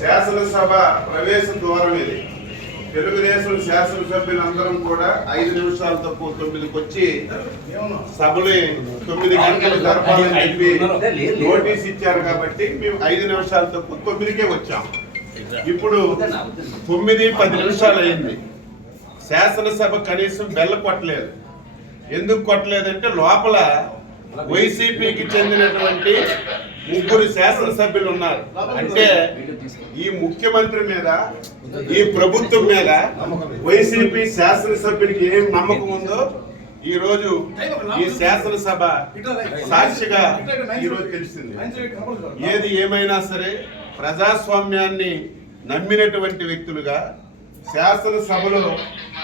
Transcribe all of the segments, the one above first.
శాసనసభ ప్రవేశ ద్వారం ఇది. తెలుగుదేశం శాసనసభ్యులందరం కూడా 5 నిమిషాలు తక్కువ 9కి వచ్చి సభని 9 గంటలు జరపాలని చెప్పి నోటీస్ ఇచ్చారు కాబట్టి మేము 5 నిమిషాలు తక్కువ 9కే వచ్చాం. ఇప్పుడు 9:10 నిమిషాలు అయింది. శాసనసభ కనీసం బెల్ల కొట్టలేదు. ఎందుకు కొట్టలేదంటే లోపల వైసీపీకి చెందినటువంటి 3 శాసనసభ్యులు ఉన్నారు. అంటే ఈ ముఖ్యమంత్రి మీద, ఈ ప్రభుత్వం మీద వైసీపీ శాసనసభ్యునికి ఏం నమ్మకం ఉందో ఈ రోజు ఈ శాసనసభ సాక్షిగా ఈరోజు తెలిసింది. ఏది ఏమైనా సరే ప్రజాస్వామ్యాన్ని నమ్మినటువంటి వ్యక్తులుగా శాసనసభలో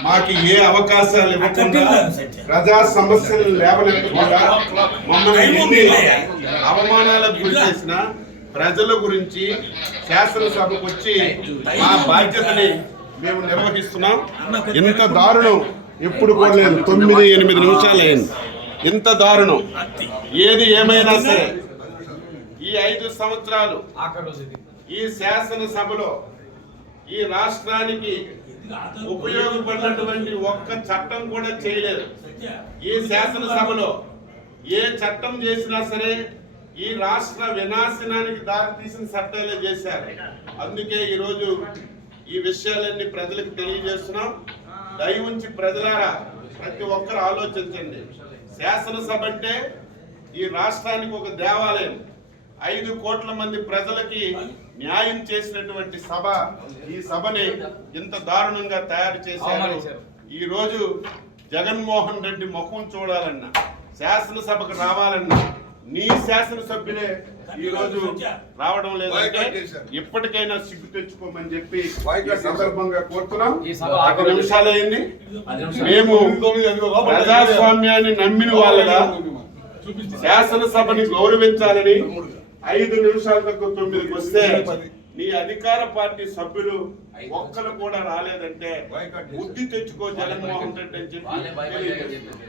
మాకు ఏ అవకాశాలు ఇవ్వకుండా, ప్రజా సమస్యలు లేవనెత్తకుండా, మమ్మల్ని అవమానాలకు గురి చేసిన ప్రజల గురించి శాసనసభకు వచ్చి మా బాధ్యతని మేము నిర్వహిస్తున్నాం. ఇంత దారుణం ఎప్పుడు కూడా లేదు. 9-8 నిమిషాలు అయింది. ఇంత దారుణం ఏది ఏమైనా సరే ఈ 5 సంవత్సరాలు ఈ శాసనసభలో ఈ రాష్ట్రానికి ఉపయోగపడినటువంటి ఒక్క చట్టం కూడా చేయలేదు. ఈ శాసనసభలో ఏ చట్టం చేసినా సరే ఈ రాష్ట్ర వినాశనానికి దారితీసిన చట్టాలే చేశారు. అందుకే ఈరోజు ఈ విషయాలన్నీ ప్రజలకు తెలియజేస్తున్నాం. దయ ఉంచి ప్రజలారా ప్రతి ఒక్కరు ఆలోచించండి. శాసనసభ అంటే ఈ రాష్ట్రానికి ఒక దేవాలయం. 5 కోట్ల మంది ప్రజలకి న్యాయం చేసినటువంటి సభ. ఈ సభని ఇంత దారుణంగా తయారు చేశారు. ఈ రోజు జగన్మోహన్ రెడ్డి ముఖం చూడాలన్నా, శాసనసభకు రావాలన్నా నీ శాసనసభ్యులే ఈ రోజు రావడం లేదంటే ఇప్పటికైనా సిగ్గు తెచ్చుకోమని చెప్పి సందర్భంగా కోరుతున్నాం. 10 నిమిషాలు అయింది. మేము ప్రజాస్వామ్యాన్ని నమ్మిన వాళ్ళగా శాసనసభని గౌరవించాలని 5 నిమిషాల తక్కువ 9కి వస్తే నీ అధికార పార్టీ సభ్యులు ఒక్కరు కూడా రాలేదంటే బుద్ధి తెచ్చుకో జగన్మోహన్ రెడ్డి అని చెప్పి